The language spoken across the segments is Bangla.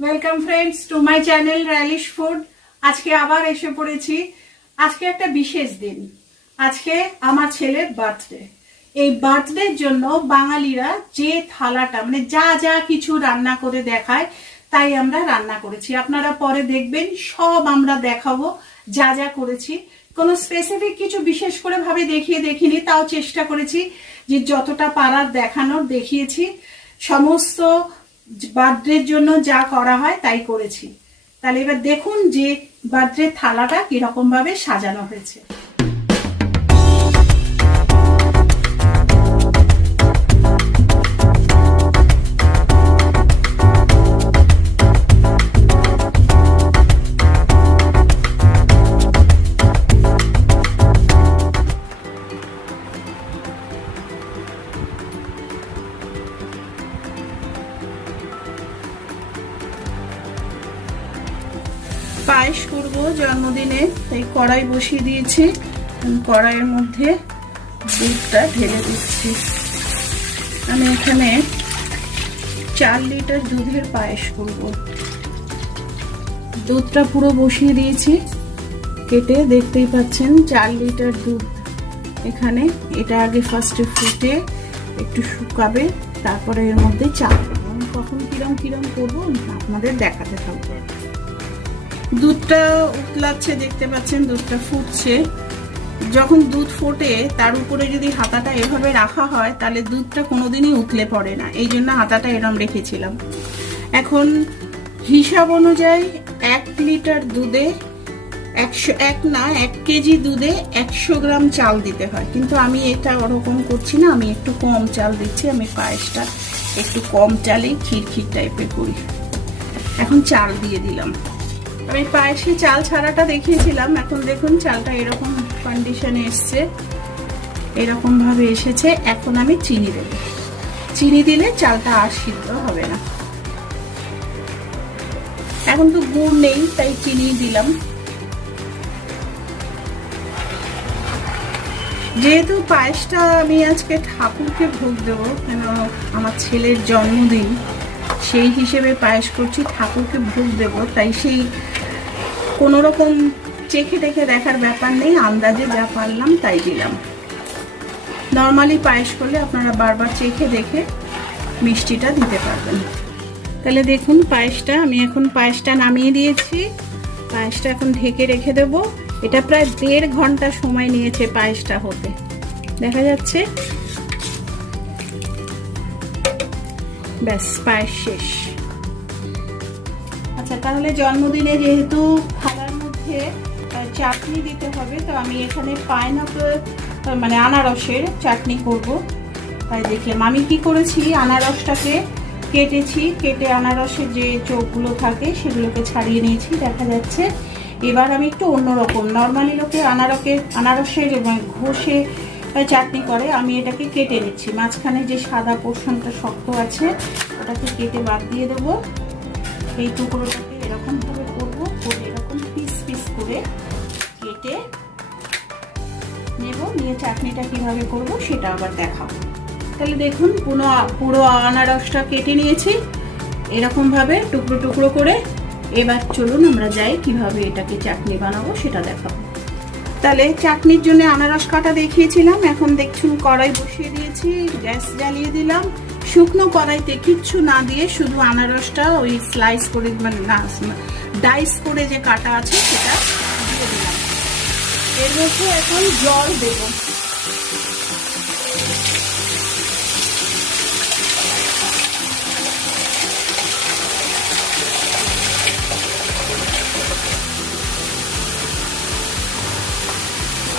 Welcome friends to my channel রাইলিশ ফুড। আজকে আবার এসে পড়েছি। আজকে একটা বিশেষ দিন। আজকে আমার ছেলের বার্থডে। এই বার্থডের জন্য বাঙালিরা যে থালাটা মানে যা যা কিছু রান্না করে দেখায় তাই আমরা রান্না করেছি। আপনারা পরে দেখবেন সব আমরা দেখাবো যা যা করেছি। কোনো স্পেসিফিক কিছু বিশেষ করে ভাবে দেখিনি, তাও চেষ্টা করেছি যে যতটা পারার দেখানোর দেখিয়েছি। সমস্ত বার্থডের জন্য যা করা হয় তাই করেছি। তাহলে এবার দেখুন যে বার্থডে থালাটা কিরকম ভাবে সাজানো হয়েছে। পায়েস করব জন্মদিনে, তাই কড়াই বসিয়ে দিয়েছি। কড়াইয়ের মধ্যে দুধটা ঢেলে দিচ্ছি। আমি এখানে 4 লিটার দুধের পায়েস করব। দুধটা পুরো বসিয়ে দিয়েছি কেটে, দেখতেই পাচ্ছেন 4 লিটার দুধ এখানে। এটা আগে ফার্স্টে ফুটে একটু শুকাবে, তারপরে এর মধ্যে চাল কখন কিরম করবো আপনাদের দেখাতে থাকবে। দুধটা উতলাচ্ছে, দেখতে পাচ্ছেন দুধটা ফুটছে। যখন দুধ ফোটে তার উপরে যদি হাতাটা এভাবে রাখা হয় তাহলে দুধটা কোনোদিনই উতলে পড়ে না, এই জন্য হাতাটা এরম রেখেছিলাম। এখন হিসাব অনুযায়ী 1 লিটার দুধে 1 কেজি দুধে 100 গ্রাম চাল দিতে হয়, কিন্তু আমি এটা ওরকম করছি না, আমি একটু কম চাল দিচ্ছি। আমি পায়েসটা একটু কম চালে ক্ষীর টাইপের করি। এখন চাল দিয়ে দিলাম। আমি পায়েসে চাল ছাড়াটা দেখিয়েছিলাম। এখন দেখুন চালটা এরকম কন্ডিশনে এসছে, এরকম ভাবে এসেছে। এখন আমি চিনি দেব। চিনি দিলে চালটা আর সিদ্ধ হবে না। এখন তো গুড় নেই, তাই চিনি দিলাম। যেহেতু পায়েসটা আমি আজকে ঠাকুরকে ভোগ দেবো, কেন আমার ছেলের জন্মদিন, সেই হিসেবে পায়েস করছি, ঠাকুরকে ভোগ দেব, তাই সেই কোনো রকম চেখে দেখার ব্যাপার নেই, আন্দাজে যা পারলাম তাই দিলাম। নর্মালি পায়েস করলে আপনারা বারবার চেখে দেখে মিষ্টিটা দিতে পারবেন। তাহলে দেখুন পায়েসটা, আমি এখন পায়েসটা নামিয়ে দিয়েছি। পায়েসটা এখন ঢেকে রেখে দেব। এটা প্রায় 1.5 ঘন্টা সময় নিয়েছে পায়েসটা হতে, দেখা যাচ্ছে। ব্যাস, পায়েস শেষ। আচ্ছা, তাহলে জন্মদিনে যেহেতু থালার মধ্যে চাটনি দিতে হবে, তো আমি এখানে পাইনাপেল মানে আনারসের চাটনি করব। তাই দেখলাম আমি কি করেছি, আনারসটাকে কেটেছি, কেটে আনারসের যে চোখগুলো থাকে সেগুলোকে ছাড়িয়ে নিয়েছি, দেখা যাচ্ছে। এবার আমি একটু অন্যরকম, নর্মালি লোকে আনারসের ঘষে চাটনি করে, আমি এটাকে কেটে নিচ্ছি। মাঝখানে যে সাদা পোর্শনটা শক্ত আছে ওটাকে কেটে বাদ দিয়ে দেবো। এই টুকরোটাকে এরকম ভাবে করবো, করে এরকম পিস করে কেটে নেব। নিয়ে চাটনিটা কিভাবে করব সেটা আবার দেখাবো। তাহলে দেখুন পুরো আনারসটা কেটে নিয়েছি এরকম ভাবে টুকরো করে। এবার চলুন আমরা যাই কিভাবে এটাকে চাটনি বানাবো সেটা দেখাবো। তাহলে চাটনির জন্য আনারস কাটা দেখিয়েছিলাম। এখন দেখুন কড়াই বসিয়ে দিয়েছি, গ্যাস জ্বালিয়ে দিলাম। শুকনো কড়াইতে কিচ্ছু না দিয়ে শুধু আনারসটা ওই স্লাইস করে মানে ডাইস করে যে কাটা আছে সেটা দিয়ে দিলাম। এর মধ্যে এখন জল দেব।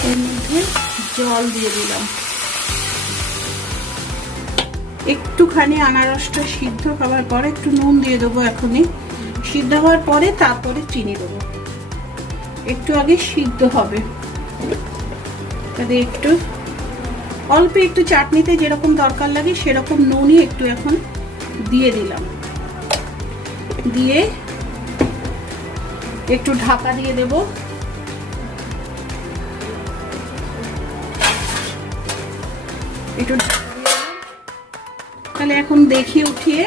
এর মধ্যে জল দিয়ে দিলাম। একটুখানি আনারসটা সিদ্ধ হওয়ার পরে একটু নুন দিয়ে দেবো। এখনই সিদ্ধ হওয়ার পরে তারপরে চিনি দেবো। একটু আগে সিদ্ধ হবে, তাহলে একটু অল্প একটু চাটনিতে যেরকম দরকার লাগে সেরকম নুনই একটু এখন দিয়ে দিলাম। দিয়ে একটু ঢাকা দিয়ে দেব। একটু তাহলে এখন দেখি উঠিয়ে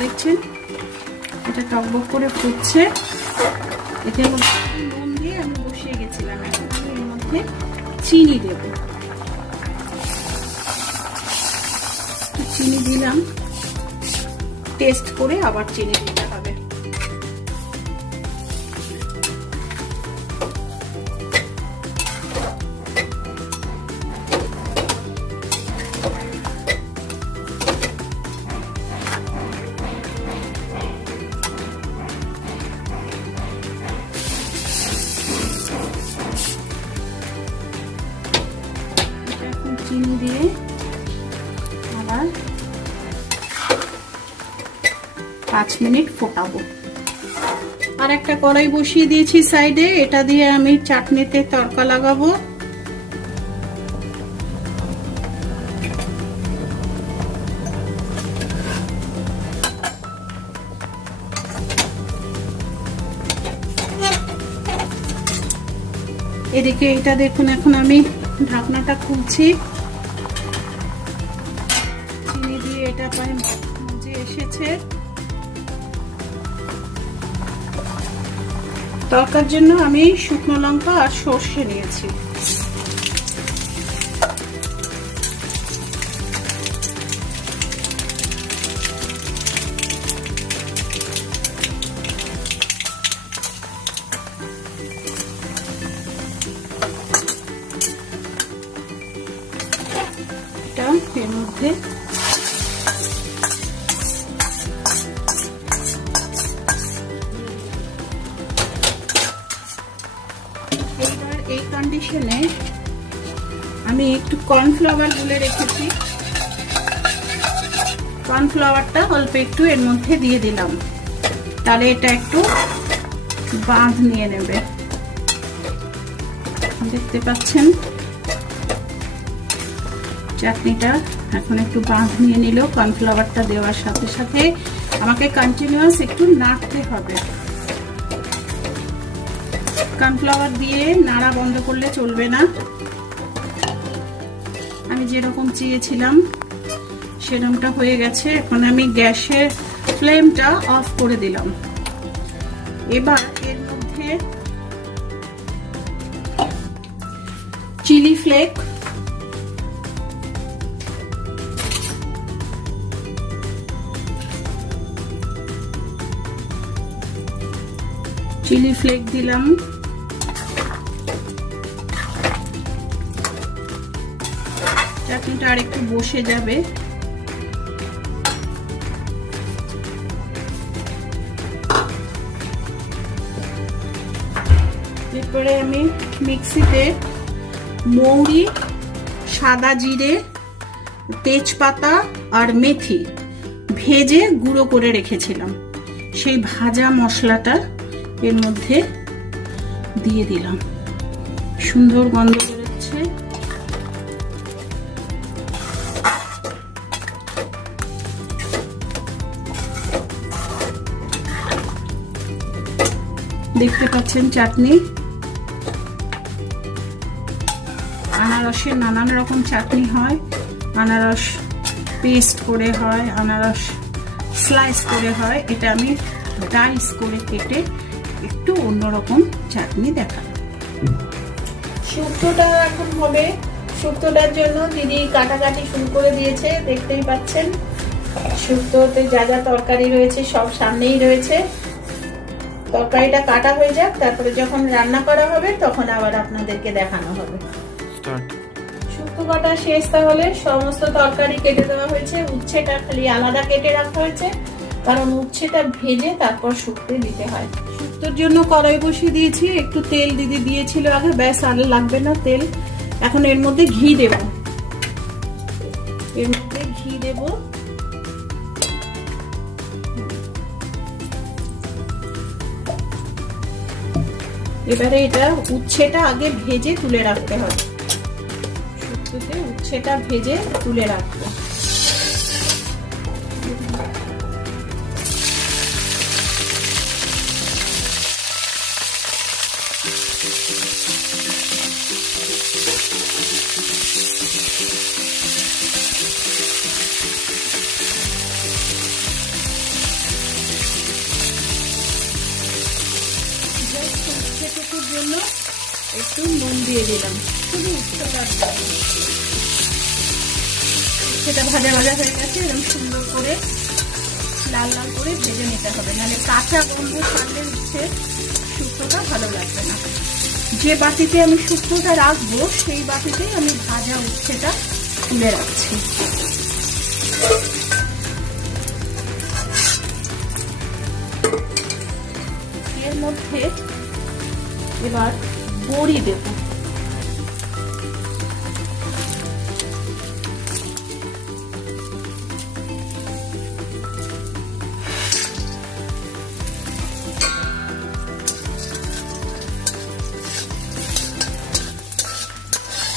দেখছেন এটা টকবক করে ফুটছে। এতে নুন দিয়ে আমি বসিয়ে গেছিলাম, এখন আমি এর মধ্যে চিনি দেব। চিনি দিলাম, টেস্ট করে আবার চিনি দিতে হবে। চিনি দিয়ে আবার 5 মিনিট ফোটাবো। আর একটা কড়াই বসিয়ে দিয়েছি সাইডে, এটা দিয়ে আমি চাটনিতে তড়কা লাগাবো। এদিকে এটা দেখুন, এখন আমি ঢাকনাটা খুলছি। চিনি দিয়ে এটা প্রায় মজে এসেছে। তরকার জন্য আমি শুকনো লঙ্কা আর সর্ষে নিয়েছি। এর মধ্যে এই কন্ডিশনে আমি একটু কর্নফ্লাওয়ার গুলে রেখেছি, কর্নফ্লাওয়ারটা অল্প একটু এর মধ্যে দিয়ে দিলাম, তাহলে এটা একটু বাঁধ নিয়ে নেবে। দেখতে পাচ্ছেন চাটনিটা এখন একটু বাঁধ নিয়ে নিল কর্নফ্লাওয়ারটা দেওয়ার সাথে সাথে। আমাকে কন্টিনিউয়াস একটু নাড়তে হবে, কর্নফ্লাওয়ার দিয়ে নাড়া বন্ধ করলে চলবে না। আমি যেরকম চেয়েছিলাম সেরকমটা হয়ে গেছে। এখন আমি গ্যাসের ফ্লেমটা অফ করে দিলাম। এবার এর মধ্যে চিলি ফ্লেক, চিলি ফ্লেক দিলাম, চাটনিটা আর একটু বসে যাবে। এরপরে আমি মিক্সিতে মৌরি, সাদা জিরে, তেজপাতা আর মেথি ভেজে গুঁড়ো করে রেখেছিলাম, সেই ভাজা মশলাটা এর মধ্যে দিয়ে দিলাম। সুন্দর গন্ধ বেরোচ্ছে। দেখতে পাচ্ছেন চাটনি। আনারসের নানান রকম চাটনি হয়, আনারস পেস্ট করে হয়, আনারস স্লাইস করে হয়, এটা আমি ডাইস করে কেটে একটু অন্যরকম চাটনি দেখাবো। শুক্তোটা এখন হবে। শুক্তোটার জন্য দিদি কাটাকাটি শুরু করে দিয়েছে, দেখতেই পাচ্ছেন। শুক্তোতে যা যা তরকারি রয়েছে সব সামনেই রয়েছে। তরকারিটা কাটা হয়ে যাক, তারপরে যখন রান্না করা হবে তখন আবার আপনাদেরকে দেখানো হবে। শুক্তো কাটা শেষ, তাহলে সমস্ত তরকারি কেটে দেওয়া হয়েছে। উচ্ছেটা খালি আলাদা কেটে রাখা হয়েছে, কারণ উচ্ছেটা ভেজে তারপর শুক্তো দিতে হয়। শুক্তোর জন্য কড়াই বসিয়ে দিয়েছি, একটু তেল দিদি দিয়েছিল আগে, ব্যাস আর লাগবে না তেল। এখন এর মধ্যে ঘি দেব, এর মধ্যে ঘি দেব। এবারে এটা উচ্ছেটা আগে ভেজে তুলে রাখতে হবে, শুক্তোতে উচ্ছেটা ভেজে তুলে রাখবো। একটু নুন দিয়ে দিলাম, শুধু উচ্চতার জন্য। সেটা ভাজা ভাজা হয়ে গেছে, এরকম সুন্দর করে লাল লাল করে ভেজে নিতে হবে, নাহলে কাঁচা গন্ধ ছাড়লে উচ্ছে শুক্তোটা ভালো লাগবে না। যে বাটিতে আমি শুক্তোটা রাখবো সেই বাটিতেই আমি ভাজা উচ্ছেটা তুলে রাখছি। এর মধ্যে এবার বড়ি দেব।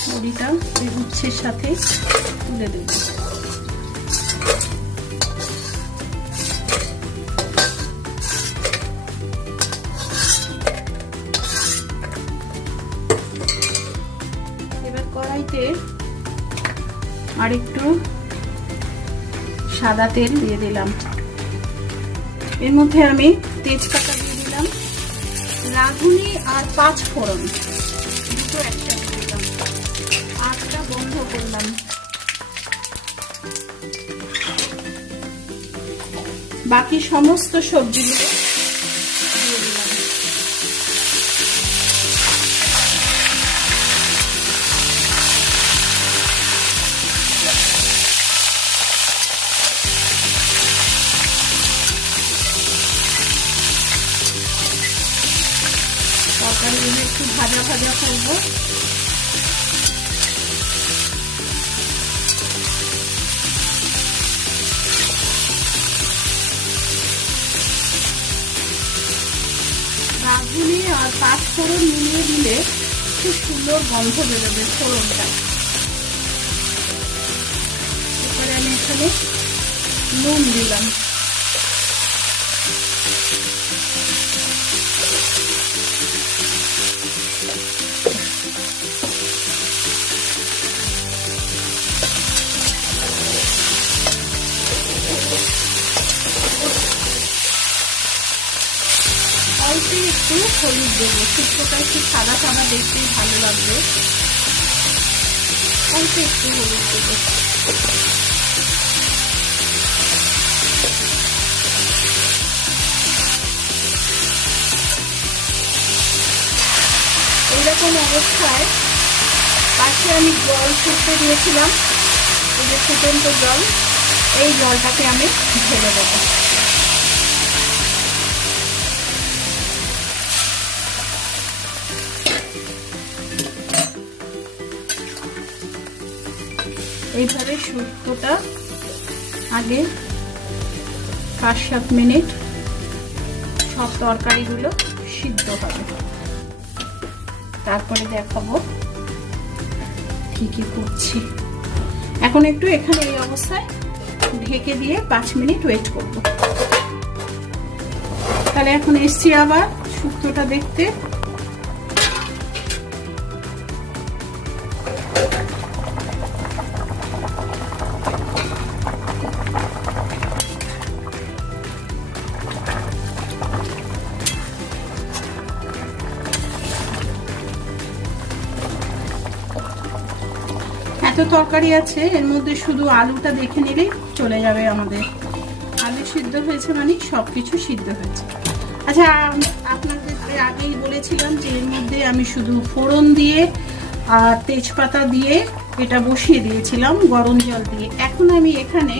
বড়িটা এই উচ্ছের সাথে তুলে দেব। এবার কড়াইতে আর একটু সাদা তেল দিয়ে দিলাম। এর মধ্যে আমি তেজপাতা দিয়ে দিলাম, রাঁধুনি আর 5 ফোড়ন দুটো একসাথে দিলাম, আঁচটা বন্ধ করলাম। বাকি সমস্ত সবজিগুলো দিয়ে দিলাম। তরকারিগুলো একটু ভাজা ভাজা করবো। রাঁধুনি আর 5 ফোড়ন মিলিয়ে দিলে খুব সুন্দর গন্ধ বেরোবে ফোড়নটা। এরপরে আমি এখানে নুন দিলাম, অল্প একটু হলুদ দেবো, শুক্তোটা একটু সাদা সাদা দেখতেই ভালো লাগবে, অল্প একটু হলুদ দেবো। এইরকম অবস্থায় পাশে আমি জল ফুটতে দিয়েছিলাম, এই যে ফুটন্ত জল, এই জলটাকে আমি ঢেলে দেবো। এইভাবে শুক্তোটা আগে 5-7 মিনিট সব তরকারিগুলো সিদ্ধ হবে, তারপরে দেখাবো কি কি করছি। এখন একটু এখানে এই অবস্থায় ঢেকে দিয়ে 5 মিনিট ওয়েট করব। তাহলে এখন এসছি আবার শুক্তোটা দেখতে। এত তরকারি আছে, এর মধ্যে শুধু আলুটা দেখে নিলেই চলে যাবে আমাদের। আলু সিদ্ধ হয়েছে মানে সবকিছু সিদ্ধ হয়েছে। আচ্ছা, আপনাদের আগেই বলেছিলাম যে এর মধ্যে আমি শুধু ফোড়ন দিয়ে আর তেজপাতা দিয়ে এটা বসিয়ে দিয়েছিলাম গরম জল দিয়ে। এখন আমি এখানে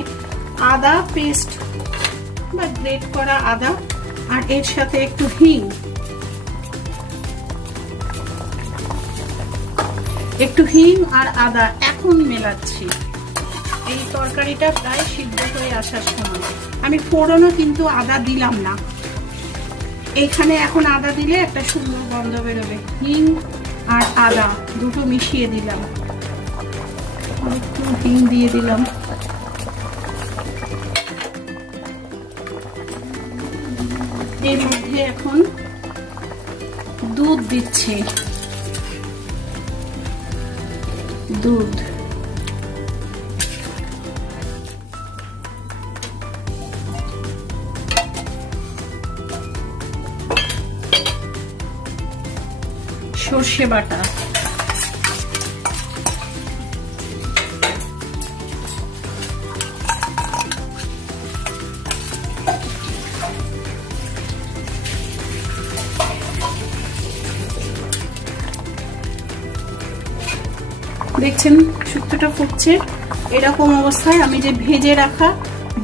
আদা পেস্ট বা গ্রেট করা আদা আর এর সাথে একটু হিং আর আদা এখন মেলাচ্ছি। এই তরকারিটা প্রায় সিদ্ধ হয়ে আসার সময় আমি ফোড়নও কিন্তু আদা দিলাম না, এইখানে এখন আদা দিলে একটা সুন্দর গন্ধ বেরোবে। হিং আর আদা দুটো মিশিয়ে দিলাম, একটু হিং দিয়ে দিলাম, এর মধ্যে এখন দুধ দিচ্ছি। দুধ সর্ষে বাটা, দেখছেন শুক্তোটা ফুটছে। এরকম অবস্থায় আমি যে ভেজে রাখা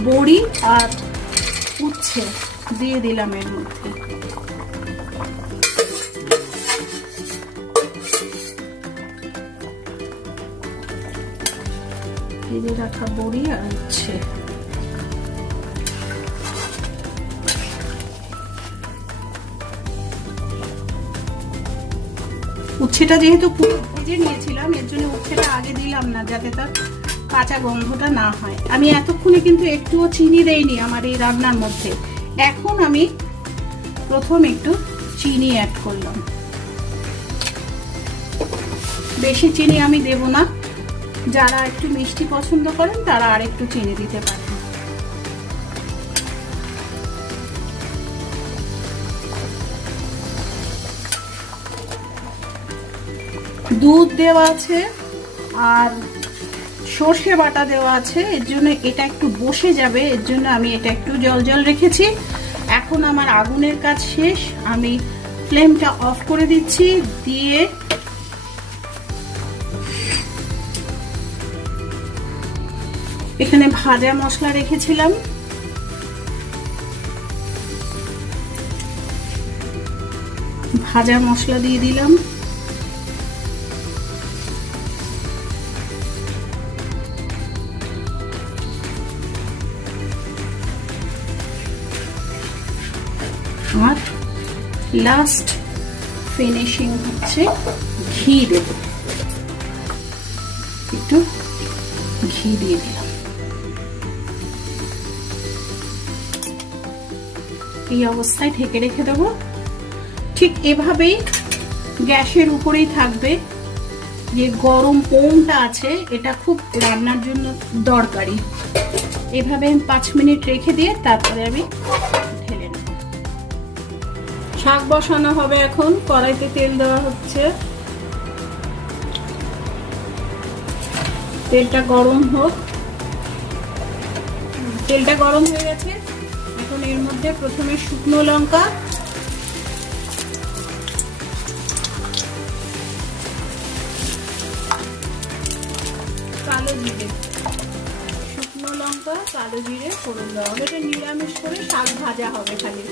বড়ি আর উচ্ছে দিয়ে দিলাম এর মধ্যে। ভেজে রাখা বড়ি আর উচ্ছে, উচ্ছেটা যেহেতু ভেজে নিয়েছিলাম এর জন্য উচ্ছেটা আগে দিলাম না, যাতে তার কাঁচা গন্ধটা না হয়। আমি এতক্ষণে কিন্তু একটুও চিনি দেইনি আমার এই রান্নার মধ্যে। এখন আমি প্রথম একটু চিনি অ্যাড করলাম। বেশি চিনি আমি দেব না, যারা একটু মিষ্টি পছন্দ করেন তারা আর একটু চিনি দিতে পারেন। দুধ দেওয়া আছে আর সর্ষে বাটা দেওয়া আছে, এর জন্য এটা একটু বসে যাবে, এর জন্য আমি এটা একটু জল জল রেখেছি। এখন আমার আগুনের কাজ শেষ, আমি ফ্লেমটা অফ করে দিচ্ছি। দিয়ে এখানে ভাজা মশলা রেখেছিলাম, ভাজা মশলা দিয়ে দিলাম। আর লাস্ট ফিনিশিং হচ্ছে ঘি দেব, একটু ঘি দিয়ে দিলাম। এই অবস্থায় ঢেকে রেখে দেবো। ঠিক এভাবেই গ্যাসের উপরেই থাকবে। যে গরম পোমটা আছে এটা খুব রান্নার জন্য দরকারি। এভাবে 5 মিনিট রেখে দিয়ে তারপরে আমি ঢেলে নেব। শাক বসানো হবে এখন, কড়াইতে তেল দেওয়া হচ্ছে, তেলটা গরম হোক। তেলটা গরম হয়ে গেছে, এখন এর মধ্যে প্রথমে শুকনো লঙ্কা, কালো জিরে, শুকনো লঙ্কা কালো জিরে ফোড়ন দেওয়া হবে। এটা নিরামিষ করে শাক ভাজা হবে খালি।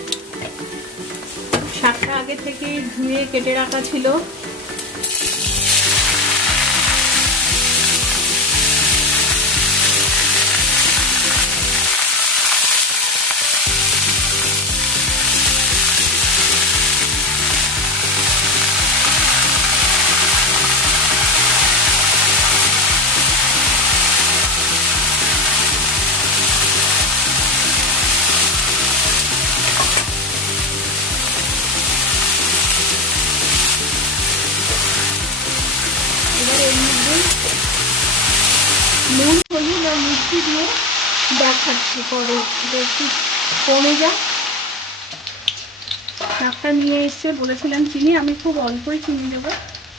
শাকটা আগে থেকে ধুয়ে কেটে রাখা ছিল। নুন হলুদ আর মিষ্টি দিয়ে দেখাচ্ছি, পরে একটু কমে যাক। শাকটা নিয়ে এসে বলেছিলাম চিনি, আমি খুব অল্পই চিনি দেবো,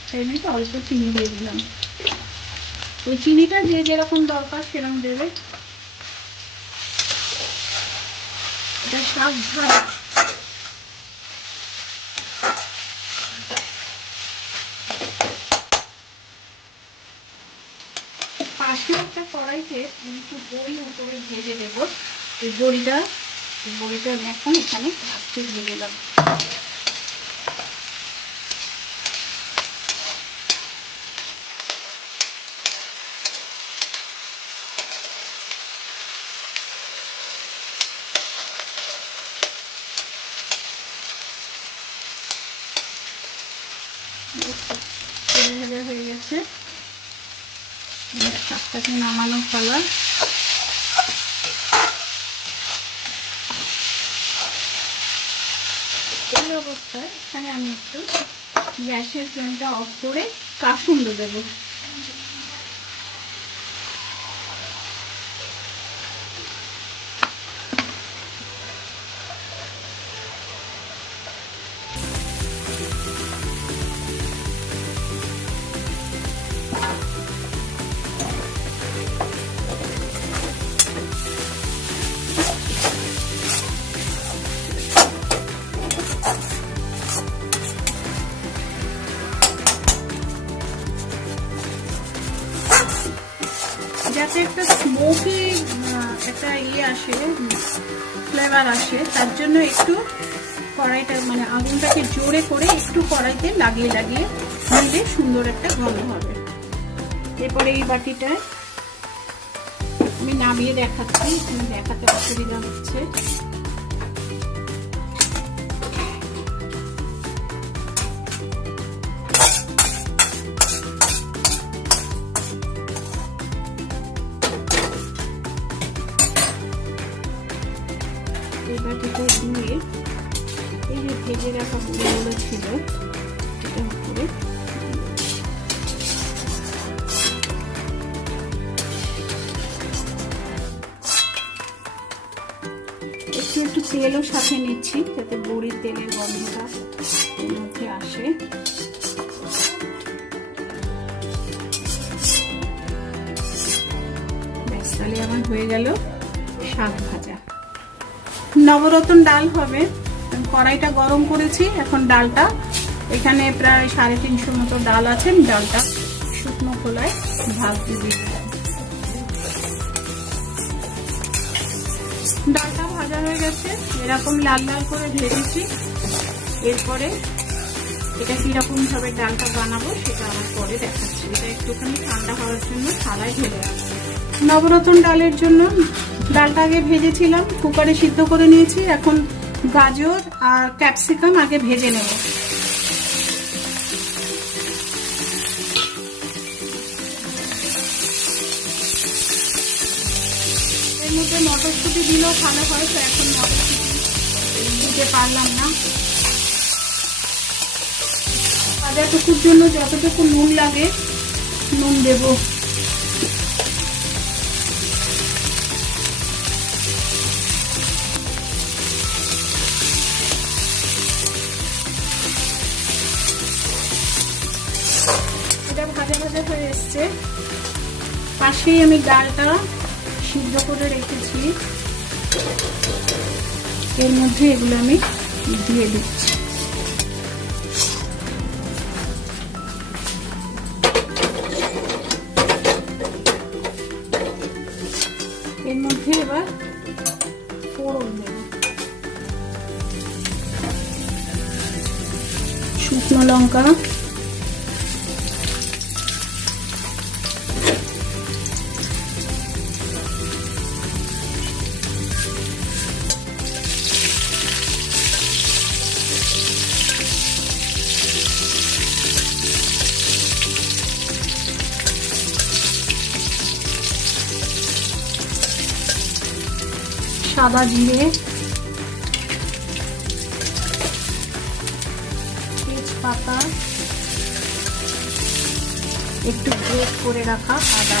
সেই জন্য অল্প চিনি দিয়ে দিলাম। ওই চিনিটা যে যেরকম দরকার সেরকম দেবে। এটা শাক ভাজা। পাশে একটা কড়াইতে একটু বড়ি উপরে ভেজে দেবো। এই বড়িটা আমি এখন এখানে ভাজতে দিয়ে দিলাম। ভাজা হয়ে গেছে, শাকটাকে নামানো পালা। এই অবস্থায় এখানে আমি একটু গ্যাসের ফ্লেমটা অফ করে কাসুন্দ দেবো। একটা আসে, ফ্লেভার আসে, তার জন্য একটু কড়াইটা মানে আগুনটাকে জোরে করে একটু কড়াইতে লাগিয়ে লাগিয়ে দিলে সুন্দর একটা গন্ধ হবে। এরপরে এই বাটিটায় আমি নামিয়ে দেখাচ্ছি, দেখাতে অসুবিধা হচ্ছে। এই বাটিটা দিয়ে এই যে ভেজে রাখা গুঁড়োগুলো ছিল এটা উপরে একটু একটু তেলও সাথে নিচ্ছি যাতে বড়ির তেলের গন্ধটা এর মধ্যে আসে। ব্যাস, তাহলে আমার হয়ে গেল শাক ভাজা। নবরত্ন ডাল হবে। কড়াইটা গরম করেছি, এখন ডালটা এখানে প্রায় 350 মতো ডাল আছে, ডালটা শুকনো খোলায় ভাজতে দিয়ে দিলাম। ডালটা ভাজা হয়ে গেছে, এরকম লাল লাল করে ভেজেছি। এরপরে এটা কিরকম ভাবে ডালটা বানাবো সেটা আমার পরে দেখাচ্ছি। এটা একটুখানি ঠান্ডা হওয়ার জন্য থালায় ঢেলে রাখবো। নবরত্ন ডালের জন্য ডালটা আগে ভেজেছিলাম, কুকারে সিদ্ধ করে নিয়েছি। এখন গাজর আর ক্যাপসিকাম আগে ভেজে নেব। এর মধ্যে মটরশুঁটি দিলেও ভালো হয়, তো এখন মটরশুঁটি দিতে পারলাম না। ভাজাটুকুর জন্য যতটুকু নুন লাগে নুন দেব। এটা ভাজা ভাজা হয়ে এসছে। পাশেই আমি ডালটা সিদ্ধ করে রেখেছি, এর মধ্যে এগুলো আমি দিয়ে দিচ্ছি। এর মধ্যে এবার ফোড়ন দেব। শুকনো লঙ্কা, সাদা জিরে, তেজপাতা, একটু গ্রেট করে রাখা আদা।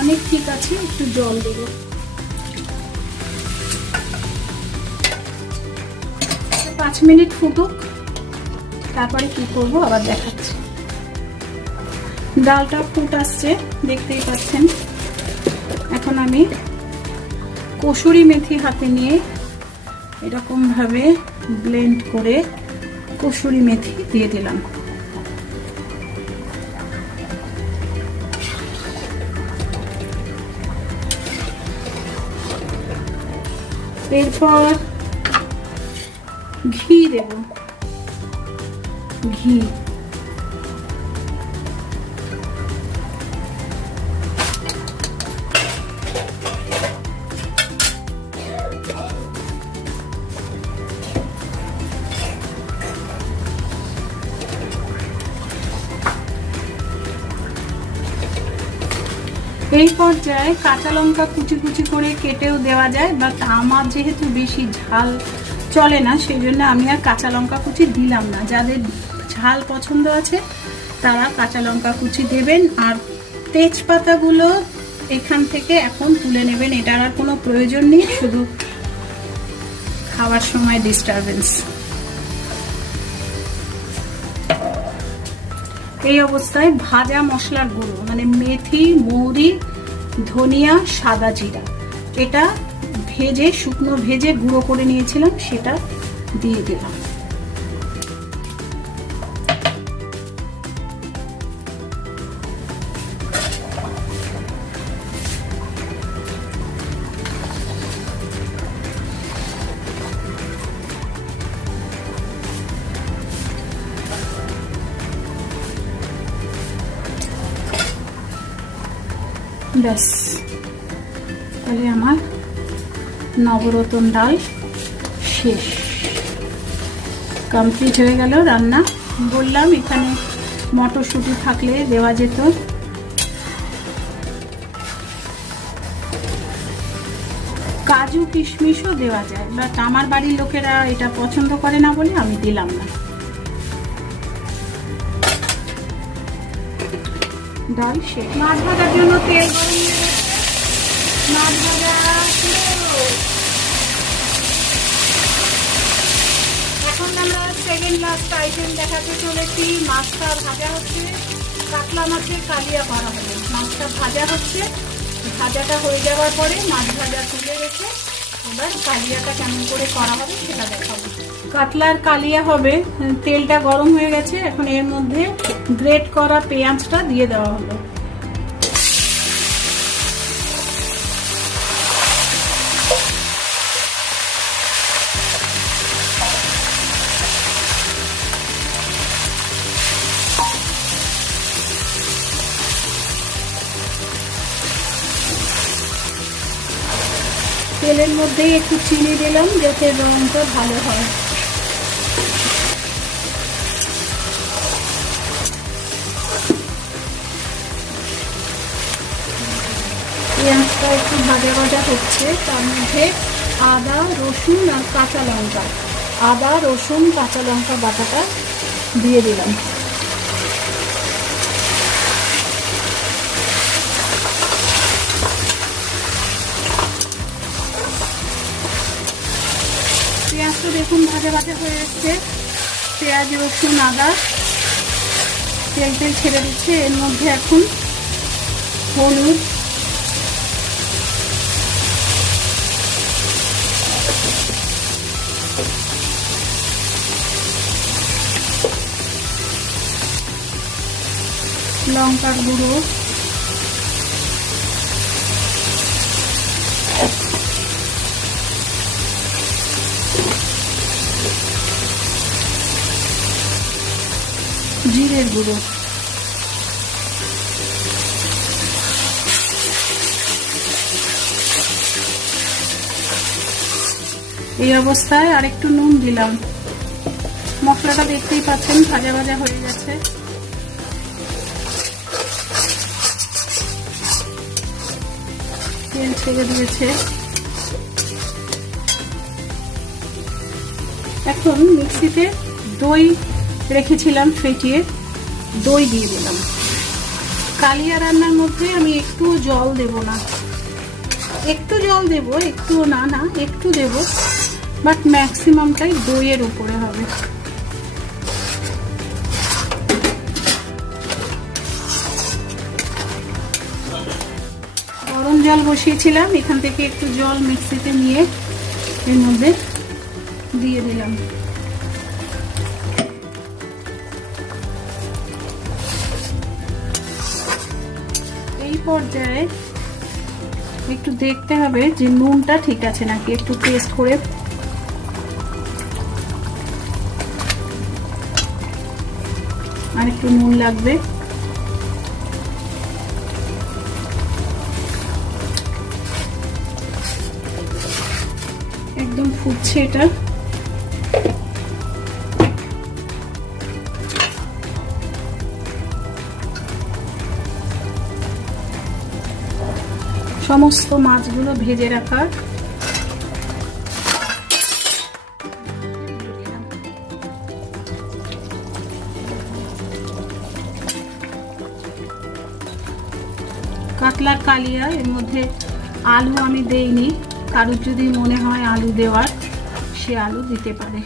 অনেক ঠিক আছে, একটু জল দেব। 5 মিনিট ফুটুক, তারপরে কি করব আবার দেখাচ্ছি। ডালটা ফুট আসছে, দেখতেই পাচ্ছেন। এখন আমি কসুরি মেথি হাতে নিয়ে এরকম ভাবে ব্লেন্ড করে কসুরি মেথি দিয়ে দিলাম। এরপর ঘি দেব, ঘি। এই পর্যায়ে কাঁচা লঙ্কা কুচি কুচি করে কেটেও দেওয়া যায়, বাট আমার যেহেতু বেশি ঝাল চলে না সেই জন্য আমি আর কাঁচা লঙ্কা কুচি দিলাম না। যাদের ঝাল পছন্দ আছে তারা কাঁচা লঙ্কা কুচি দেবেন। আর তেজপাতাগুলো এখান থেকে এখন তুলে নেবেন, এটার আর কোনো প্রয়োজন নেই, শুধু খাওয়ার সময় ডিস্টারবেন্স। এই অবস্থায় ভাজা মশলার গুঁড়ো মানে মেথি, মৌরি, ধনিয়া, সাদা জিরা, এটা ভেজে শুকনো ভেজে গুঁড়ো করে নিয়েছিলাম, সেটা দিয়ে দিলাম। ব্যাস, তাহলে আমার নবরত্ন ডাল শেষ, কমপ্লিট হয়ে গেল রান্না। বললাম এখানে মটরশুঁটি থাকলে দেওয়া যেত, কাজু কিশমিশও দেওয়া যায়, বাট আমার বাড়ির লোকেরা এটা পছন্দ করে না বলে আমি দিলাম না। ডাল শেষ। মাছ ভাজার জন্য তেল গরম হয়ে গেছে, মাছ ভাজা এখন আমরা সেকেন্ড লাস্ট আইটেম দেখাতে চলেছি। মাছটা ভাজা হচ্ছে, কাতলা মাছের কালিয়া করা হবে। মাছটা ভাজা হচ্ছে, ভাজাটা হয়ে যাওয়ার পরে মাছ ভাজা তুলে রেখে এবার কালিয়াটা কেমন করে করা হবে সেটা দেখাবো। কাতলার কালিয়া হবে, তেলটা গরম হয়ে গেছে, এখন এর মধ্যে গ্রেট করা পেঁয়াজটা দিয়ে দেওয়া হলো। তেলের মধ্যে একটু চিনি দিলাম যাতে রঙটা ভালো হয়। পেঁয়াজটা একটু ভাজা ভাজা হচ্ছে, তার মধ্যে আদা, রসুন আর কাঁচা লঙ্কা, আদা, রসুন, কাঁচা লঙ্কা বাটাটা দিয়ে দিলাম। পেঁয়াজটা দেখুন ভাজা ভাজা হয়ে যাচ্ছে, পেঁয়াজ, রসুন, আদা তেল তেল ছেড়ে দিচ্ছে। এর মধ্যে এখন হলুদ, লঙ্কার গুঁড়ো, জিরের গুঁড়ো, এই অবস্থায় আরেকটু নুন দিলাম। মশলাটা দেখতেই পাচ্ছেন ভাজা ভাজা হয়ে গেছে। তেল ছেড়ে দিয়েছে। এখন মিক্সিতে দই রেখেছিলাম ফেটিয়ে, দই দিয়ে দিলাম। কালিয়া রান্নার মধ্যে আমি একটু জল দেব না, একটু জল দেব, একটু না না একটু দেব, বাট ম্যাক্সিমামটাই দইয়ের উপরে হবে। গরম জল বসিয়েছিলাম, এখান থেকে একটু জল মিক্সিতে নিয়ে এর মধ্যে দিয়ে দিলাম। এই পর্যায়ে একটু দেখতে হবে যে নুনটা ঠিক আছে নাকি, একটু টেস্ট করে। আর একটু নুন লাগবে। একদম ফুটছে এটা। সমস্ত মাছগুলো ভেজে রাখা, কাতলার কালিয়া, এর মধ্যে আলু আমি দেইনি, কারোর যদি মনে হয় আলু দেওয়ার সে আলু দিতে পারে।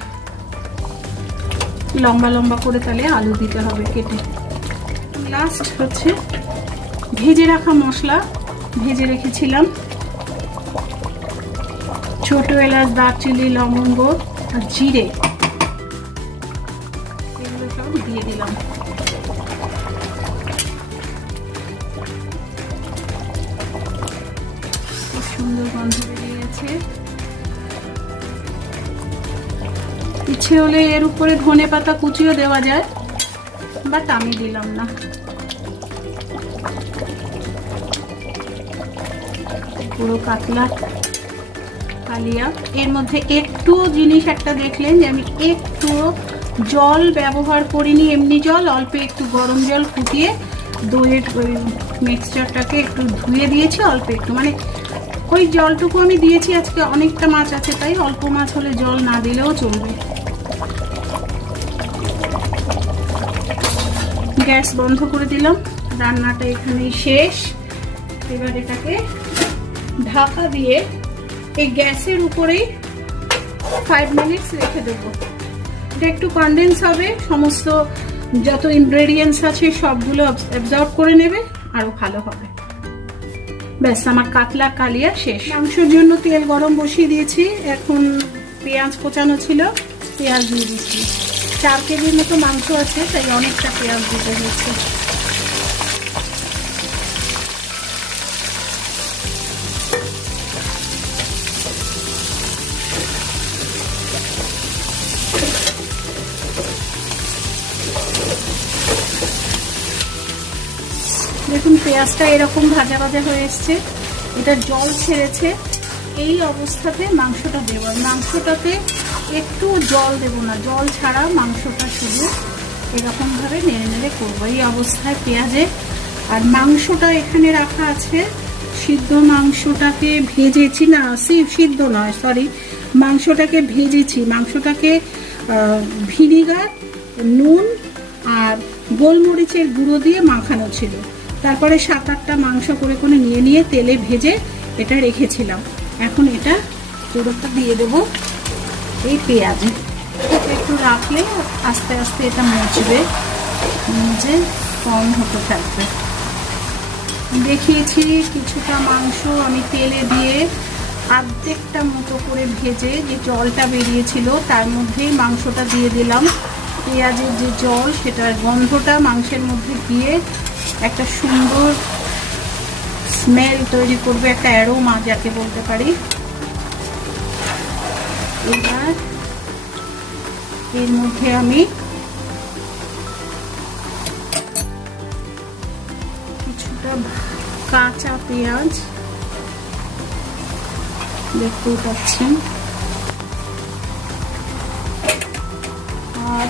লম্বা লম্বা করে তাহলে আলু দিতে হবে কেটে। লাস্ট হচ্ছে ভেজে রাখা মশলা, ভেজে রেখেছিলাম ছোট এলাচ, দারচিনি, লবঙ্গ আর জিরে, এগুলো সব দিয়ে দিলাম। খুব সুন্দর গন্ধ বেরিয়ে গেছে। ইচ্ছে হলে এর উপরে ধনে পাতা কুচিও দেওয়া যায়, বাট আমি দিলাম না। পুরো কাতলা কালিয়া। এর মধ্যে একটু জিনিস একটা দেখলেন যে আমি একটু জল ব্যবহার করিনি, এমনি জল, অল্প একটু গরম জল ফুটিয়ে দইয়ের ওই মিক্সচারটাকে একটু ধুয়ে দিয়েছি অল্প একটু, মানে ওই জলটুকু আমি দিয়েছি। আজকে অনেকটা মাছ আছে তাই অল্প মাছ হলে জল না দিলেও চলবে। গ্যাস বন্ধ করে দিলাম, রান্নাটা এখানেই শেষ। এবার এটাকে ঢাকা দিয়ে এই গ্যাসের উপরেই 5 মিনিটস রেখে দেবো। এটা একটু কনডেন্স হবে, সমস্ত যত ইনগ্রেডিয়েন্টস আছে সবগুলো অ্যাবজর্ব করে নেবে, আরো ভালো হবে। ব্যাস, আমার কাতলা কালিয়া শেষ। মাংসের জন্য তেল গরম বসিয়ে দিয়েছি, এখন পেঁয়াজ কোচানো ছিল, পেঁয়াজ দিয়ে দিচ্ছি। 4 কেজির মতো মাংস আছে তাই অনেকটা পেঁয়াজ দিতে হচ্ছে। দেখুন পেঁয়াজটা এরকম ভাজা ভাজা হয়ে এসছে, এটা জল ছেড়েছে। এই অবস্থাতে মাংসটা দেব, মাংসটাতে একটু জল দেব না, জল ছাড়া মাংসটা শুধু এরকম ভাবে নেড়ে নেড়ে করবো এই অবস্থায় পেঁয়াজে। আর মাংসটা এখানে রাখা আছে, সিদ্ধ মাংসটাকে ভেজেছি, না সিদ্ধ নয় সরি, মাংসটাকে ভেজেছি। মাংসটাকে ভিনিগার, নুন আর গোলমরিচের গুঁড়ো দিয়ে মাখানো ছিল। তারপরে 7-8টা মাংস করে করে নিয়ে নিয়ে তেলে ভেজে এটা রেখেছিলাম। এখন এটা পুরোটা দিয়ে দেবো এই পেঁয়াজে। একটু রাখলে আস্তে আস্তে এটা মুছবে, মুছে কম হতে থাকবে। দেখিয়েছি কিছুটা মাংস আমি তেলে দিয়ে অর্ধেকটা মতো করে ভেজে যে জলটা বেরিয়েছিল তার মধ্যেই মাংসটা দিয়ে দিলাম। পেঁয়াজের যে জল, সেটার গন্ধটা মাংসের মধ্যে দিয়ে একটা সুন্দর স্মেল তৈরি করবে, একটা অ্যারোমা যাকে বলতে পারি। এবার এর মধ্যে আমি কিছুটা কাঁচা পেঁয়াজ, দেখতেই পাচ্ছেন, আর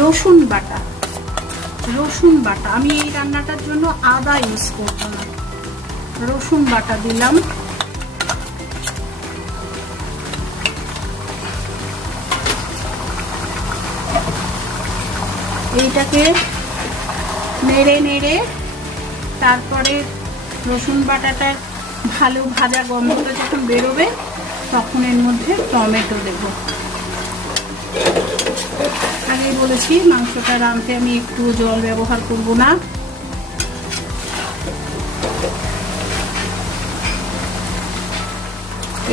রসুন বাটা। রসুন বাটা আমি এই রান্নাটার জন্য আদা ইউজ করব না, রসুন বাটা দিলাম। এইটাকে নেড়ে নেড়ে তারপরে রসুন বাটাটা ভালো ভাজা গন্ধটা যখন বেরোবে তখন এর মধ্যে টমেটো দেব। আগেই বলেছি মাংসটা রাঁধতে আমি একটু জল ব্যবহার করব না।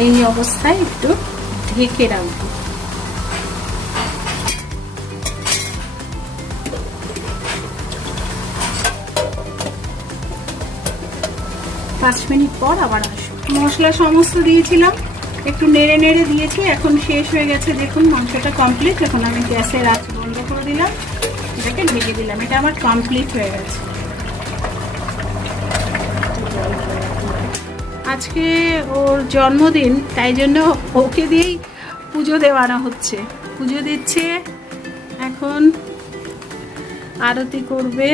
এই অবস্থায় একটু ঢেকে রাখবো। পাঁচ মিনিট পর আবার আসবো। মশলা সমস্ত দিয়েছিলাম, একটু নেড়ে নেড়ে দিয়েছি, এখন শেষ হয়ে গেছে। দেখুন মাংসটা কমপ্লিট। এখন আমি গ্যাসের আঁচ বন্ধ করে দিলাম, এটাকে ঢেকে দিলাম। এটা আমার কমপ্লিট হয়ে গেছে। আজকে ওর জন্মদিন, তাই জন্য ওকে দিয়েই পুজো দেওয়ানো হচ্ছে। পুজো দিচ্ছে, এখন আরতি করবে।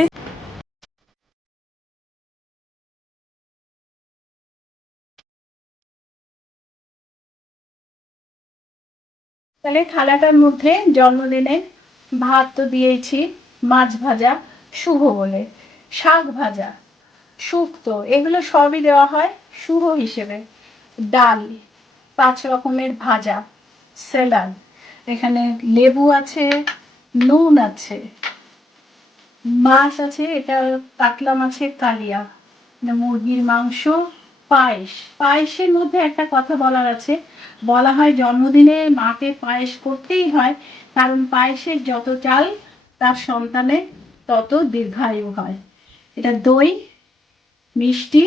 তাহলে থালাটার মধ্যে জন্মদিনে ভাত তো দিয়েছি, মাছ ভাজা শুভ বলে, শাক ভাজা, শুক্তো, এগুলো সবই দেওয়া হয় শুভ হিসেবে। ডাল, 5 রকমের ভাজা, স্যালাড, এখানে লেবু আছে, নুন আছে, মাছ আছে, এটা কাতলা মাছের কালিয়া, মুরগির মাংস, পায়েস। পায়েসের মধ্যে একটা কথা বলার আছে, বলা হয় জন্মদিনে মাকে পায়েস করতেই হয়, কারণ পায়েসের যত চাল তার সন্তানের তত দীর্ঘায়ু হয়। এটা দই, মিষ্টি,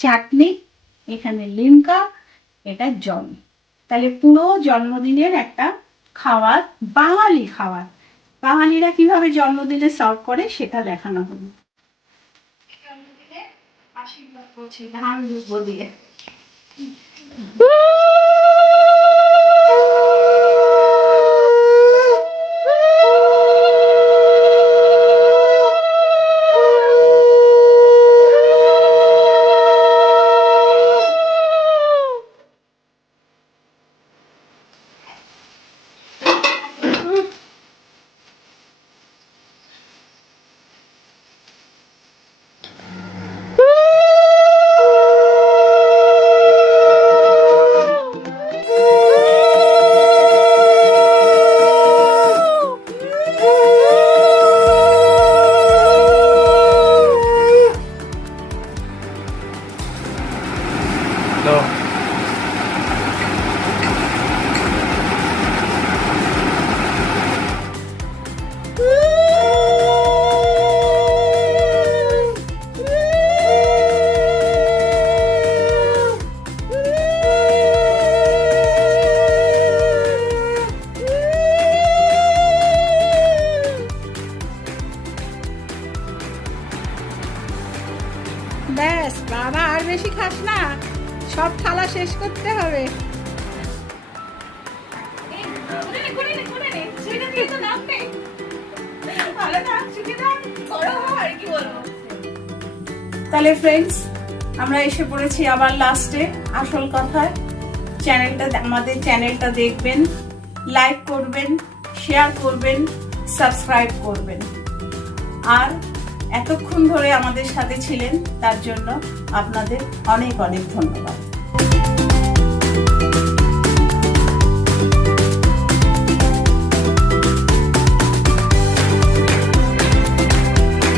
চাটনি, এখানে লিমকা, এটা জল। তাহলে পুরো জন্মদিনের একটা খাবার, বাঙালি খাবার। বাঙালিরা কিভাবে জন্মদিনে সার্ভ করে সেটা দেখানো হলো। জন্মদিনে আশীর্বাদ করছি ধান দুব্ব দিয়ে। ব্যাস বাবা, আর বেশি খাস না, সব থালা শেষ করতে হবে। তাহলে ফ্রেন্ডস, আমরা এসে পড়েছি আবার লাস্টে আসল কথায়। আমাদের চ্যানেলটা দেখবেন, লাইক করবেন, শেয়ার করবেন, সাবস্ক্রাইব করবেন, আর এতক্ষণ ধরে আমাদের সাথে ছিলেন তার জন্য আপনাদের অনেক অনেক ধন্যবাদ।